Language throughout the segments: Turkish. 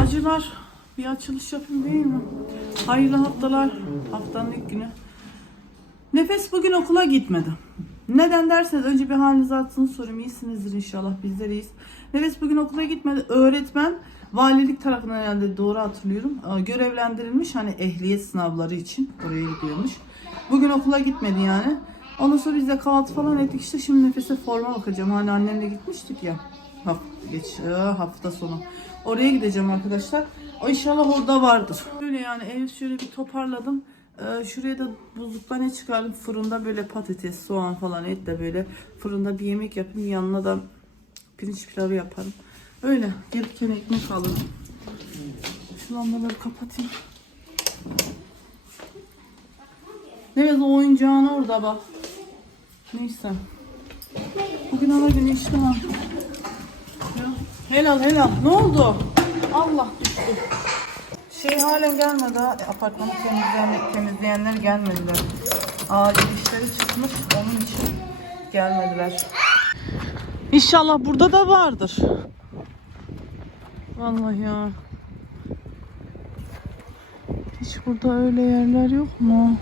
Bacılar bir açılış yapayım değil mi? Hayırlı haftalar. Haftanın ilk günü. Nefes bugün okula gitmedi. Neden derseniz önce bir halinizi atsınız sorayım. İyisinizdir inşallah bizler iyiyiz. Nefes bugün okula gitmedi. Öğretmen valilik tarafından herhalde doğru hatırlıyorum. Aa, Görevlendirilmiş hani ehliyet sınavları için oraya gidiyormuş. Bugün okula gitmedi yani. Ondan sonra biz de kahvaltı falan ettik işte şimdi nefese forma bakacağım. Hani annemle gitmiştik ya. Hafta, geç, e, hafta sonu. Oraya gideceğim arkadaşlar. O inşallah orada vardır. Böyle yani ev şöyle bir toparladım. Ee, şuraya da buzlukta ne çıkardım? Fırında böyle patates, soğan falan et de böyle fırında bir yemek yapayım. Yanına da pirinç pilavı yaparım. Öyle. Gelirken ekmek alırım. Şu lambaları kapatayım. Evet o oyuncağın orada bak. Neyse. Bugün ana günü işte ha. Ya, Helal helal. Ne oldu? Allah düştü. Şey halen gelmedi ha. Apartmanı temizleyen, temizleyenler gelmediler. Acil işleri çıkmış. Onun için gelmediler. İnşallah burada da vardır. Vallahi ya. Hiç burada öyle yerler yok mu?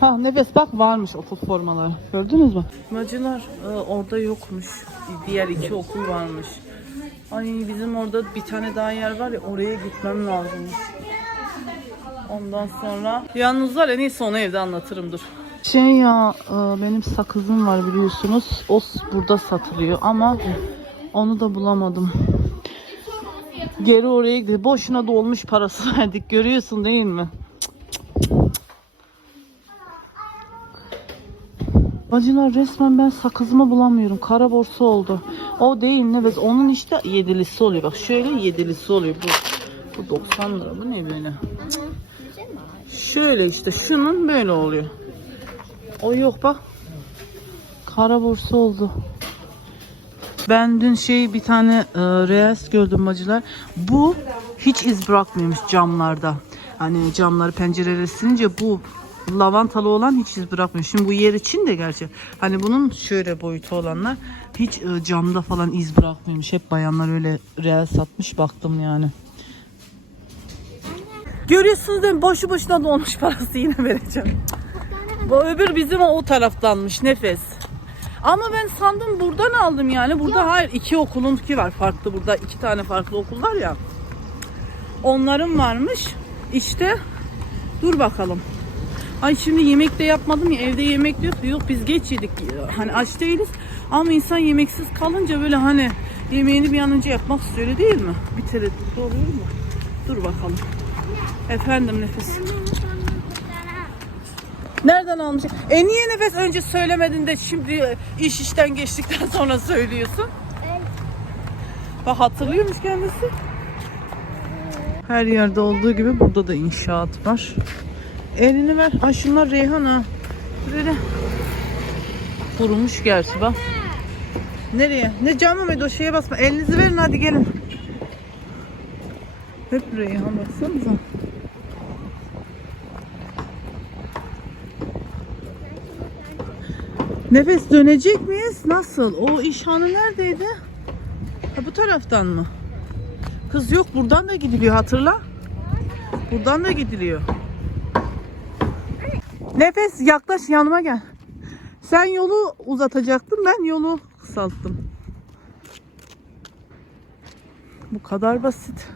Ha nefes bak varmış okul formaları. Gördünüz mü? Bacılar e, orada yokmuş. Diğer iki okul varmış. Ay bizim orada bir tane daha yer var ya oraya gitmem lazımmış. Ondan sonra yalnız var en iyisi onu evde anlatırım dur. Şey ya e, benim sakızım var biliyorsunuz. O burada satılıyor ama onu da bulamadım. Geri oraya gidiyor. Boşuna dolmuş parası verdik görüyorsun değil mi? Bacılar resmen ben sakızımı bulamıyorum. Kara borsa oldu. O değil ne evet onun işte yedilisi oluyor. Bak şöyle yedilisi oluyor bu. Bu 90 lira bu ne böyle? Şöyle işte şunun böyle oluyor. O yok bak. Kara borsa oldu. Ben dün şey bir tane e, reels gördüm bacılar. Bu hiç iz bırakmıyormuş camlarda. Hani camları pencereleri silince bu lavantalı olan hiç iz bırakmıyor. Şimdi bu yer için de gerçi. Hani bunun şöyle boyutu olanlar hiç e, camda falan iz bırakmıyormuş. Hep bayanlar öyle reels satmış baktım yani. Görüyorsunuz değil mi? Boşu boşuna dolmuş parası yine vereceğim. Bu öbür bizim o taraftanmış nefes. Ama ben sandım buradan aldım yani. Burada hayır iki okulunki var farklı. Burada iki tane farklı okul var ya. Onların varmış. İşte dur bakalım. Ay şimdi yemek de yapmadım ya evde yemek yok. Yok biz geç yedik. Hani aç değiliz. Ama insan yemeksiz kalınca böyle hani yemeğini bir an önce yapmak istiyor değil mi? Bir tereddüt oluyor mu? Dur bakalım. Efendim nefes. Nereden almış? E niye nefes önce söylemedin de şimdi iş işten geçtikten sonra söylüyorsun? Bak hatırlıyormuş kendisi. Her yerde olduğu gibi burada da inşaat var. Elini ver. Ay şunlar reyhan ha. Böyle kurumuş gerçi bak. Nereye? Ne camı mıydı o şeye basma. Elinizi verin hadi gelin. Hep reyhan baksanıza. Nefes dönecek miyiz? Nasıl? O işhanı neredeydi? Ha, bu taraftan mı? Kız yok buradan da gidiliyor hatırla. Buradan da gidiliyor. Nefes yaklaş yanıma gel. Sen yolu uzatacaktın ben yolu kısalttım. Bu kadar basit.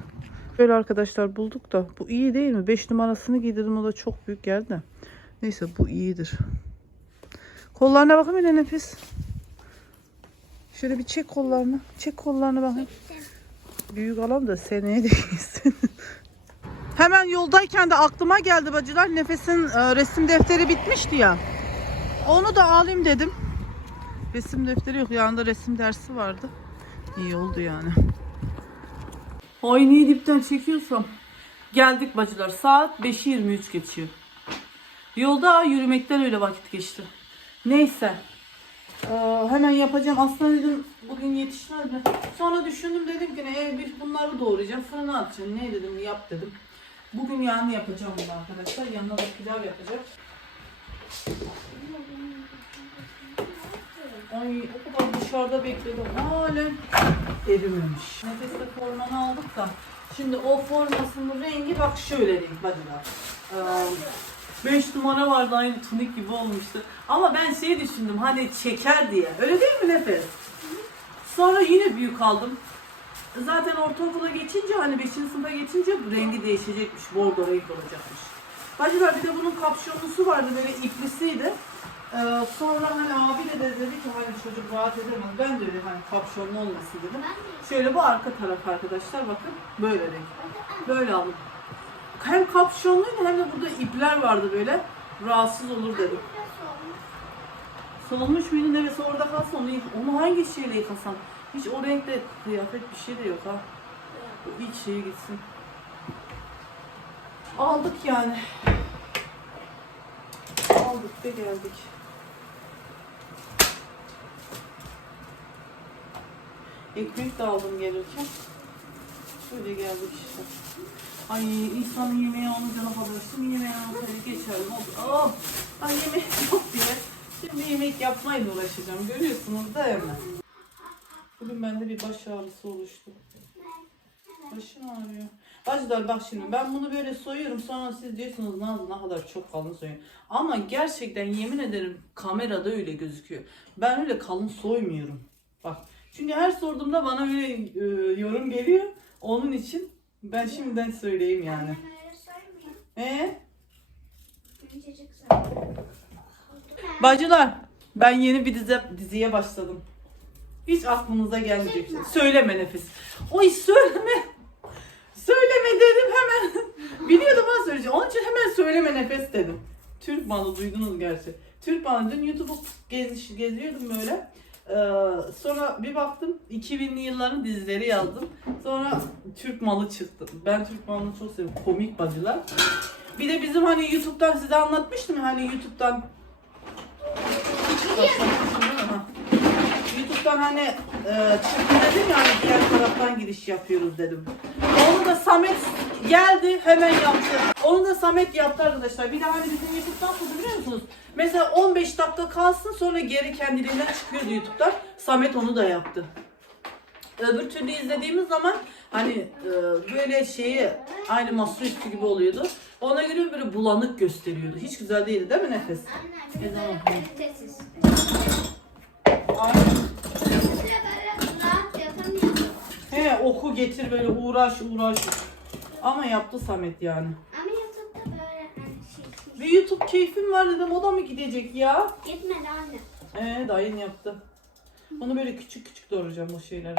Böyle arkadaşlar bulduk da bu iyi değil mi? 5 numarasını giydirdim o da çok büyük geldi. Neyse bu iyidir. Kollarına bakayım hele nefes. Şöyle bir çek kollarını. Çek kollarını bakayım. Büyük alan da seneye de giysin. Hemen yoldayken de aklıma geldi bacılar. Nefes'in e, resim defteri bitmişti ya. Onu da alayım dedim. Resim defteri yok. Yanında resim dersi vardı. İyi oldu yani. Aynayı dipten çekiyorsam. Geldik bacılar. Saat 5'i 23 geçiyor. Yolda yürümekten öyle vakit geçti. Neyse. Ee, hemen yapacağım. Aslında dedim bugün yetişmez mi? Sonra düşündüm dedim ki ne bir bunları doğrayacağım. Fırına atacağım. Ne dedim yap dedim. Bugün yani yapacağım bunu arkadaşlar. Yanına da pilav yapacağım. Ay o kadar dışarıda bekledim. Halen erimemiş. Nefeste formanı aldık da. Şimdi o formasının rengi bak şöyle renk bacılar. 5 numara vardı aynı tunik gibi olmuştu. Ama ben şey düşündüm hani çeker diye. Öyle değil mi Nefes? Sonra yine büyük aldım. Zaten ortaokula geçince hani 5. sınıfa geçince rengi değişecekmiş. Bordo renk olacakmış. Bacılar bir de bunun kapşonlusu vardı böyle iplisiydi. Ee, sonra hani abi de dedi ki hani çocuk rahat edemez. Ben de öyle hani kapşonlu olmasın dedim. Şöyle bu arka taraf arkadaşlar bakın böyle renk. Böyle aldım. Hem kapşonluydu hem de burada ipler vardı böyle. Rahatsız olur dedim. Solmuş muydu neresi orada kalsın onu, onu hangi şeyle yıkasam? Hiç o renkte kıyafet bir şey de yok ha. O iç şeye gitsin. Aldık yani. Aldık ve geldik. Ekmek de aldım gelirken. Şöyle geldik işte. Ay insanın yemeği ne kadar şimdi yemeği alsaydı geçerim. Oh, ay yemek yok diye. Şimdi yemek yapmayla uğraşacağım. Görüyorsunuz değil mi? Bugün bende bir baş ağrısı oluştu. Başım ağrıyor. Bacılar bak şimdi ben bunu böyle soyuyorum sonra siz diyorsunuz Nazlı ne kadar çok kalın soyuyor. Ama gerçekten yemin ederim kamerada öyle gözüküyor. Ben öyle kalın soymuyorum. Bak çünkü her sorduğumda bana öyle e, yorum geliyor. Onun için ben şimdiden söyleyeyim yani. Ee? Bacılar ben yeni bir dizi, diziye başladım. Hiç aklınıza gelmeyecek. şey. Söyleme nefis. O iş söyleme. Söyleme dedim hemen. Biliyordum ben söyleyeceğim. Onun için hemen söyleme nefes dedim. Türk malı duydunuz gerçi. Türk malı dün YouTube'u gez, geziyordum böyle. Ee, sonra bir baktım 2000'li yılların dizileri yazdım. Sonra Türk malı çıktı. Ben Türk malını çok seviyorum. Komik bacılar. Bir de bizim hani YouTube'dan size anlatmıştım hani YouTube'dan YouTube'dan hani e, çıktı dedim ya hani diğer taraftan giriş yapıyoruz dedim. Onu da Samet geldi hemen yaptı. Onu da Samet yaptı arkadaşlar. Bir de hani bizim YouTube'dan nasıl biliyor musunuz? Mesela 15 dakika kalsın sonra geri kendiliğinden çıkıyordu YouTube'dan. Samet onu da yaptı. Öbür türlü izlediğimiz zaman hani e, böyle şeyi aynı masaüstü gibi oluyordu. Ona göre böyle bulanık gösteriyordu. Hiç güzel değildi değil mi Nefes? Anne de böyle kalitesiz. Aynen. Oku getir böyle uğraş uğraş. Ama yaptı Samet yani. Ama YouTube'da böyle hani şey, Bir YouTube keyfim var dedim o da mı gidecek ya? gitmedi anne. Ee dayın yaptı. Bunu böyle küçük küçük doğrayacağım bu şeyleri.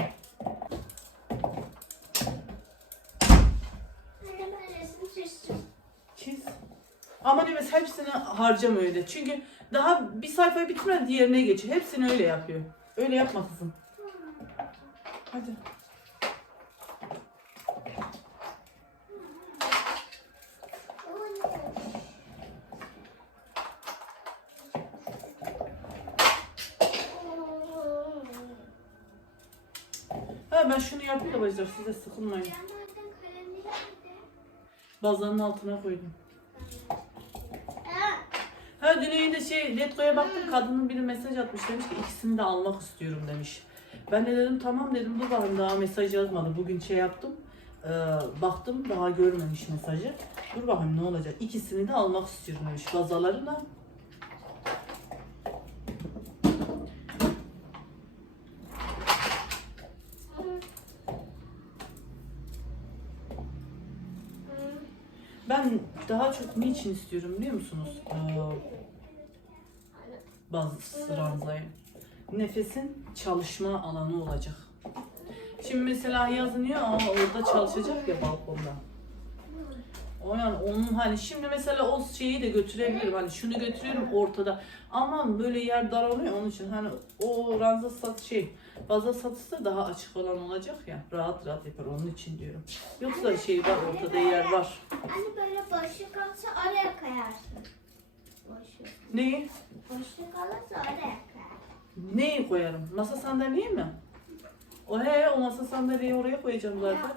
Anne ben resim çizdim. Çiz. Ama evet hepsini harcam öyle. Çünkü daha bir sayfayı bitirmeden diğerine geçiyor. Hepsini öyle yapıyor. Öyle yapma kızım. Hadi. Ha ben da bacılar size sıkılmayın. Bazanın altına koydum. Ha, dün yayında şey Letgo'ya baktım kadının biri mesaj atmış demiş ki ikisini de almak istiyorum demiş. Ben de dedim tamam dedim dur bakayım daha mesaj yazmadı. Bugün şey yaptım. e, baktım daha görmemiş mesajı. Dur bakayım ne olacak. İkisini de almak istiyorum demiş. Bazalarına. Ben daha çok niçin istiyorum biliyor musunuz? Ee, bazı ranzayı. Nefesin çalışma alanı olacak. Şimdi mesela yazınıyor ama orada çalışacak ya balkonda. O yani onun hani şimdi mesela o şeyi de götürebilirim. Hani şunu götürüyorum ortada. Ama böyle yer daralıyor onun için hani o ranza sat şey baza satışta daha açık olan olacak ya. Rahat rahat yapar onun için diyorum. Yoksa şey var ortada yer var. Anne böyle boşluk olsa oraya koyarsın. Boşluk. Neyi? Boşluk olursa oraya koyarsın. Neyi koyarım? Masa sandalyeyi mi? O he o masa sandalyeyi oraya koyacağım zaten.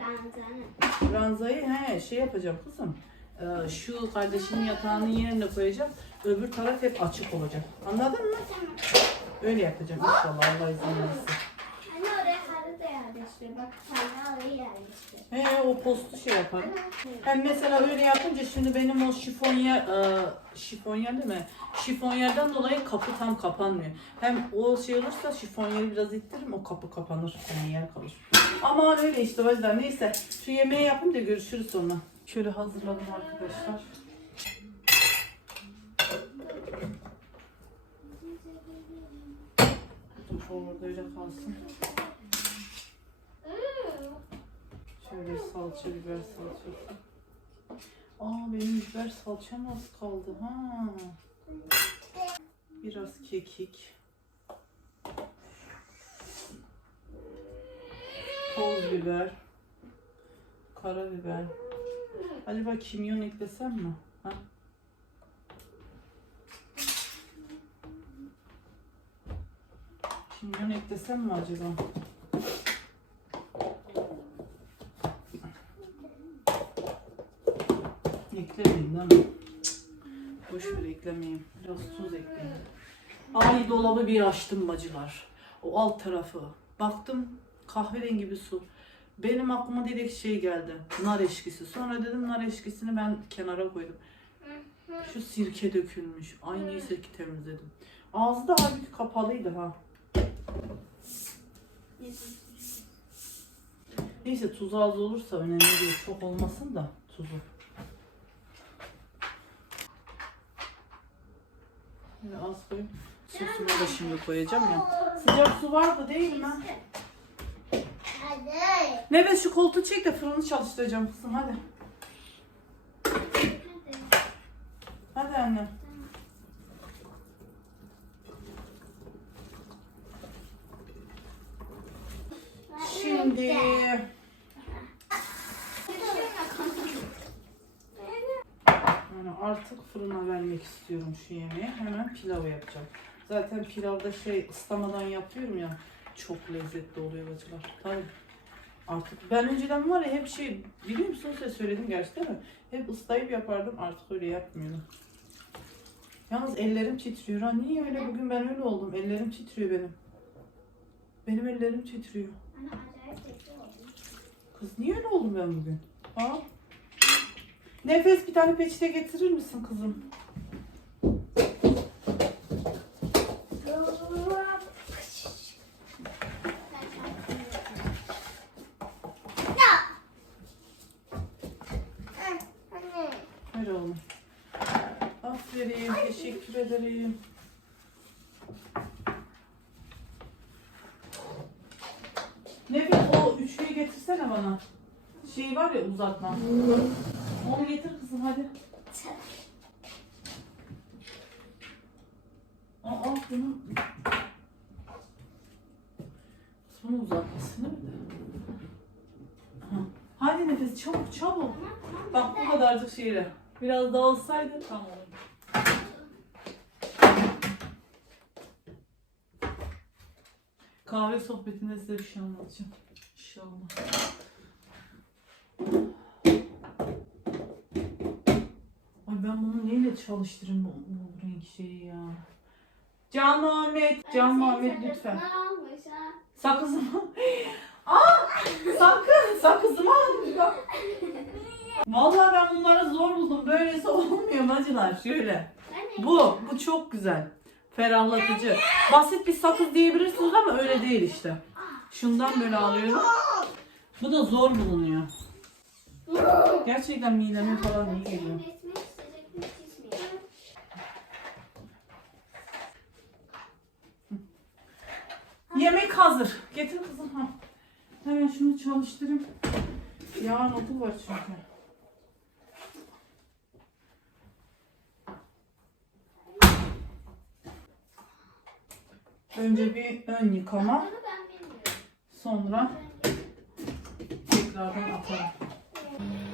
Ranzanı. Ranzayı he şey yapacağım kızım. Ee, şu kardeşinin yatağının yerine koyacağım. Öbür taraf hep açık olacak. Anladın mı? Tamam. Öyle yapacağım inşallah Allah izin verirse. Anne oraya halı da yerleştir. Bak sen oraya yerleştir. He o postu şey yaparım. Hem mesela öyle yapınca şimdi benim o şifonyer, e, şifonyer değil mi? Şifonyerden dolayı kapı tam kapanmıyor. Hem o şey olursa şifonyeri biraz ittiririm o kapı kapanır. Yani yer kalır. Ama öyle işte o yüzden neyse. Şu yemeği yapayım da görüşürüz sonra. Şöyle hazırladım arkadaşlar. Dur orada öyle kalsın. Şöyle salça, biber salçası. Aa benim biber salçam az kaldı ha. Biraz kekik. Toz biber. Karabiber. Acaba kimyon eklesem mi? Ha? Kimyon eklesem mi acaba? Eklemeyeyim değil mi? Boş ver eklemeyeyim. Biraz tuz ekleyeyim. Ay dolabı bir açtım bacılar. O alt tarafı. Baktım kahverengi bir su. Benim aklıma direkt şey geldi. Nar eşkisi. Sonra dedim nar eşkisini ben kenara koydum. Şu sirke dökülmüş. Ay neyse ki temizledim. Ağzı da halbuki kapalıydı ha. Neyse tuz az olursa önemli değil. Çok olmasın da tuzu. Böyle az koyayım. Sosunu da şimdi koyacağım ya. Sıcak su vardı değil mi? Hadi. Nefes şu koltuğu çek de fırını çalıştıracağım kızım hadi. Hadi annem. Şimdi yani artık vermek istiyorum şu yemeği. Hemen pilav yapacağım. Zaten pilavda şey ıslamadan yapıyorum ya. Çok lezzetli oluyor bacılar. Tabii. Artık ben önceden var ya hep şey biliyor musun size söyledim gerçi değil mi? Hep ıslayıp yapardım artık öyle yapmıyorum. Yalnız ellerim titriyor. Ha niye öyle bugün ben öyle oldum. Ellerim titriyor benim. Benim ellerim titriyor. Kız niye öyle oldum ben bugün? Ha? Nefes bir tane peçete getirir misin kızım? Ver oğlum. Aferin. Teşekkür ederim. Nefes o üçlüyü bana. Şey var ya uzatma. Onu getir kızım hadi. Aa, al bunu. Sonra uzatmasını. Hadi nefes çabuk çabuk. Bak bu kadarcık şeyle. Biraz daha olsaydı tamam. Kahve sohbetinde size bir şey anlatacağım. İnşallah. Ay ben bunu neyle çalıştırayım bu, bu renk şeyi ya. Can Muhammed, Can Muhammed lütfen. Almış ha. Sakızımı. Aa! Sakın! Sakızımı almış. Vallahi ben bunları zor buldum. Böylesi olmuyor bacılar. Şöyle. Anne. Bu. Bu çok güzel. Ferahlatıcı. Basit bir sakız diyebilirsiniz ama öyle değil işte. Şundan böyle alıyorum. Bu da zor bulunuyor. Gerçekten mideme falan iyi geliyor. Yemek hazır. Getir kızım. Ha. Hemen şunu çalıştırayım. Yarın okul var çünkü. Önce bir ön yıkama. Sonra tekrardan atarım.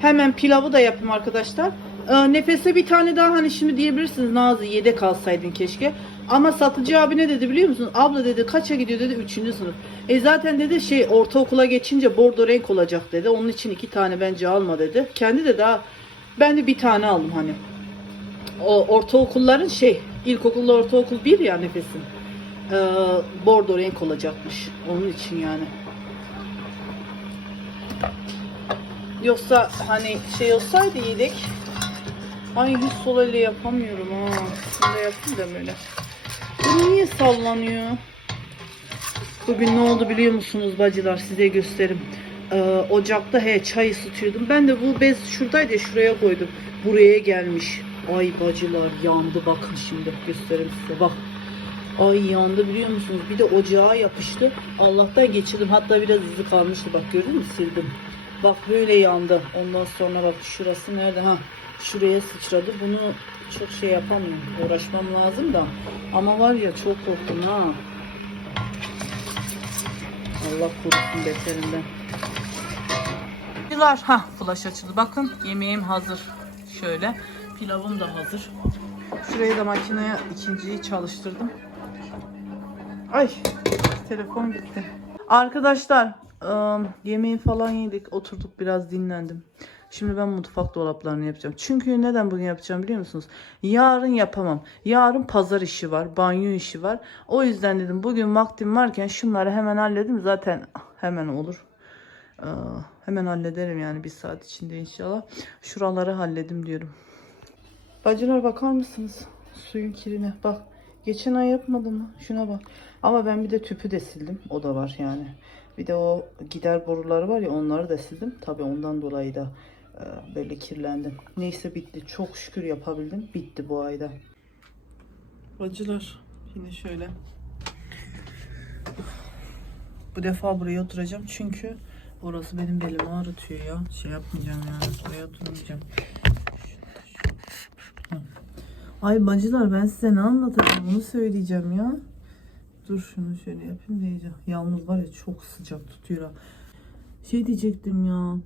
Hemen pilavı da yapayım arkadaşlar. Ee, nefese bir tane daha hani şimdi diyebilirsiniz Nazlı yedek alsaydın keşke. Ama satıcı abi ne dedi biliyor musun? Abla dedi kaça gidiyor dedi 3. sınıf. E zaten dedi şey ortaokula geçince bordo renk olacak dedi. Onun için iki tane bence alma dedi. Kendi de daha ben de bir tane aldım hani. O ortaokulların şey ilkokulla ortaokul bir ya nefesin. Ee, bordo renk olacakmış. Onun için yani. Yoksa hani şey olsaydı iyiydik. Ay hiç sol elle yapamıyorum ha. Da yapayım da böyle. Bu niye sallanıyor? Bugün ne oldu biliyor musunuz bacılar size gösterim. Ee, ocakta he çay ısıtıyordum. Ben de bu bez şuradaydı ya, şuraya koydum. Buraya gelmiş. Ay bacılar yandı bakın şimdi göstereyim size bak. Ay yandı biliyor musunuz? Bir de ocağa yapıştı. Allah'tan geçirdim. Hatta biraz izi kalmıştı. Bak gördün mü? Sildim. Bak böyle yandı. Ondan sonra bak şurası nerede? Ha şuraya sıçradı. Bunu çok şey yapamıyorum. Uğraşmam lazım da. Ama var ya çok korktum ha. Allah korusun beterinden. Pilar ha flash açıldı. Bakın yemeğim hazır. Şöyle pilavım da hazır. Şuraya da makineye ikinciyi çalıştırdım. Ay telefon gitti. Arkadaşlar yemeği falan yedik. Oturduk biraz dinlendim. Şimdi ben mutfak dolaplarını yapacağım. Çünkü neden bugün yapacağım biliyor musunuz? Yarın yapamam. Yarın pazar işi var. Banyo işi var. O yüzden dedim bugün vaktim varken şunları hemen halledim. Zaten hemen olur. Ee, hemen hallederim yani bir saat içinde inşallah. Şuraları halledim diyorum. Bacılar bakar mısınız? Suyun kirine. Bak. Geçen ay yapmadım mı? Şuna bak. Ama ben bir de tüpü de sildim. O da var yani. Bir de o gider boruları var ya onları da sildim. Tabii ondan dolayı da böyle kirlendim. Neyse bitti. Çok şükür yapabildim. Bitti bu ayda. Bacılar yine şöyle. Bu defa buraya oturacağım çünkü orası benim belimi ağrıtıyor ya. Şey yapmayacağım yani. Buraya oturmayacağım. Ay bacılar ben size ne anlatacağım onu söyleyeceğim ya. Dur şunu şöyle yapayım diyeceğim. Yalnız var ya çok sıcak tutuyor. Şey diyecektim ya.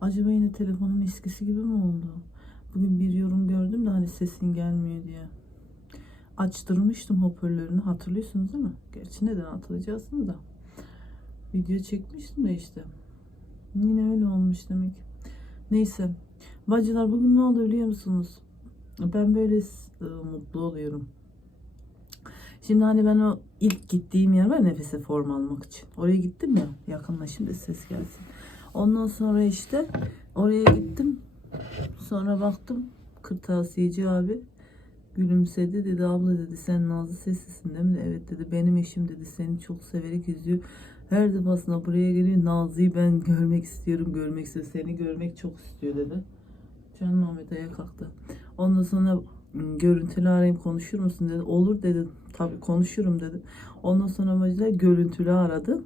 Acaba yine telefonum eskisi gibi mi oldu? Bugün bir yorum gördüm de hani sesin gelmiyor diye. Açtırmıştım hoparlörünü hatırlıyorsunuz değil mi? Gerçi neden hatırlayacaksınız da. Video çekmiştim de işte. Yine öyle olmuş demek. Neyse. Bacılar bugün ne oldu biliyor musunuz? Ben böyle e, mutlu oluyorum. Şimdi hani ben o ilk gittiğim yer var nefese form almak için. Oraya gittim ya. Yakınla şimdi ses gelsin. Ondan sonra işte oraya gittim. Sonra baktım kırtasiyeci abi gülümsedi dedi abla dedi sen Nazlı seslisin değil mi? Evet dedi benim eşim dedi seni çok severek izliyor. Her defasında buraya geliyor Nazlı'yı ben görmek istiyorum görmek istiyorum seni görmek çok istiyor dedi. Canım Ahmet ayağa kalktı. Ondan sonra "M, görüntülü arayayım konuşur musun dedi. Olur dedi. Tabii konuşurum dedi. Ondan sonra Macide görüntülü aradı.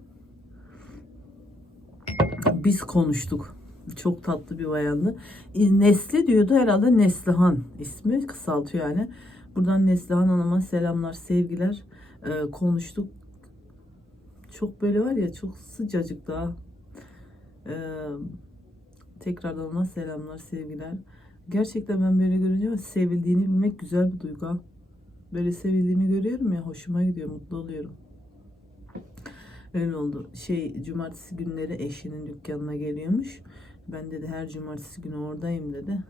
Biz konuştuk. Çok tatlı bir bayandı. E, Nesli diyordu herhalde Neslihan ismi kısaltıyor yani. Buradan Neslihan Hanım'a selamlar, sevgiler. E, konuştuk. Çok böyle var ya çok sıcacık daha. E, tekrardan ona selamlar, sevgiler. Gerçekten ben böyle görünce sevildiğini bilmek güzel bir duygu. Böyle sevildiğimi görüyorum ya hoşuma gidiyor, mutlu oluyorum. Öyle oldu. Şey cumartesi günleri eşinin dükkanına geliyormuş. Ben dedi her cumartesi günü oradayım dedi.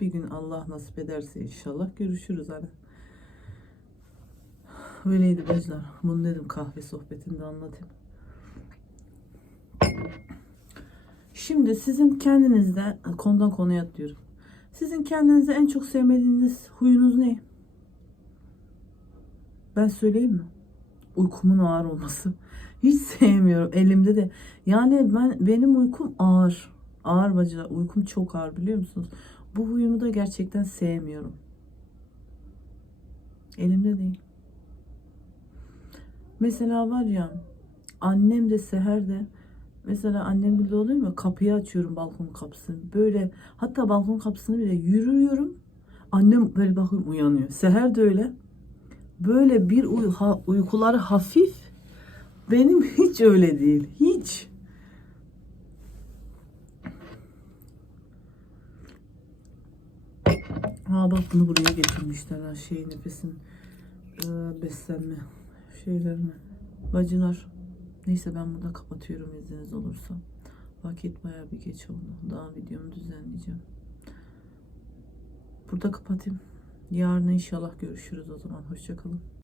Bir gün Allah nasip ederse inşallah görüşürüz hani. Öyleydi bacılar. Bunu dedim kahve sohbetinde anlatayım. Şimdi sizin kendinizde konudan konuya atlıyorum. Sizin kendinizde en çok sevmediğiniz huyunuz ne? Ben söyleyeyim mi? Uykumun ağır olması. Hiç sevmiyorum. Elimde de. Yani ben benim uykum ağır. Ağır bacılar. Uykum çok ağır biliyor musunuz? Bu huyumu da gerçekten sevmiyorum. Elimde değil. Mesela var ya annem de seher de mesela annem bile oluyor mu kapıyı açıyorum balkon kapısını. Böyle hatta balkon kapısını bile yürüyorum annem böyle bakıyorum uyanıyor. Seher de öyle. Böyle bir uy ha- uykuları hafif. Benim hiç öyle değil hiç. Ha bak bunu buraya getirmişler ha şey nefesin e, beslenme şeylerini bacılar Neyse ben burada kapatıyorum izniniz olursa. Vakit bayağı bir geç oldu. Daha videomu düzenleyeceğim. Burada kapatayım. Yarın inşallah görüşürüz o zaman. Hoşçakalın.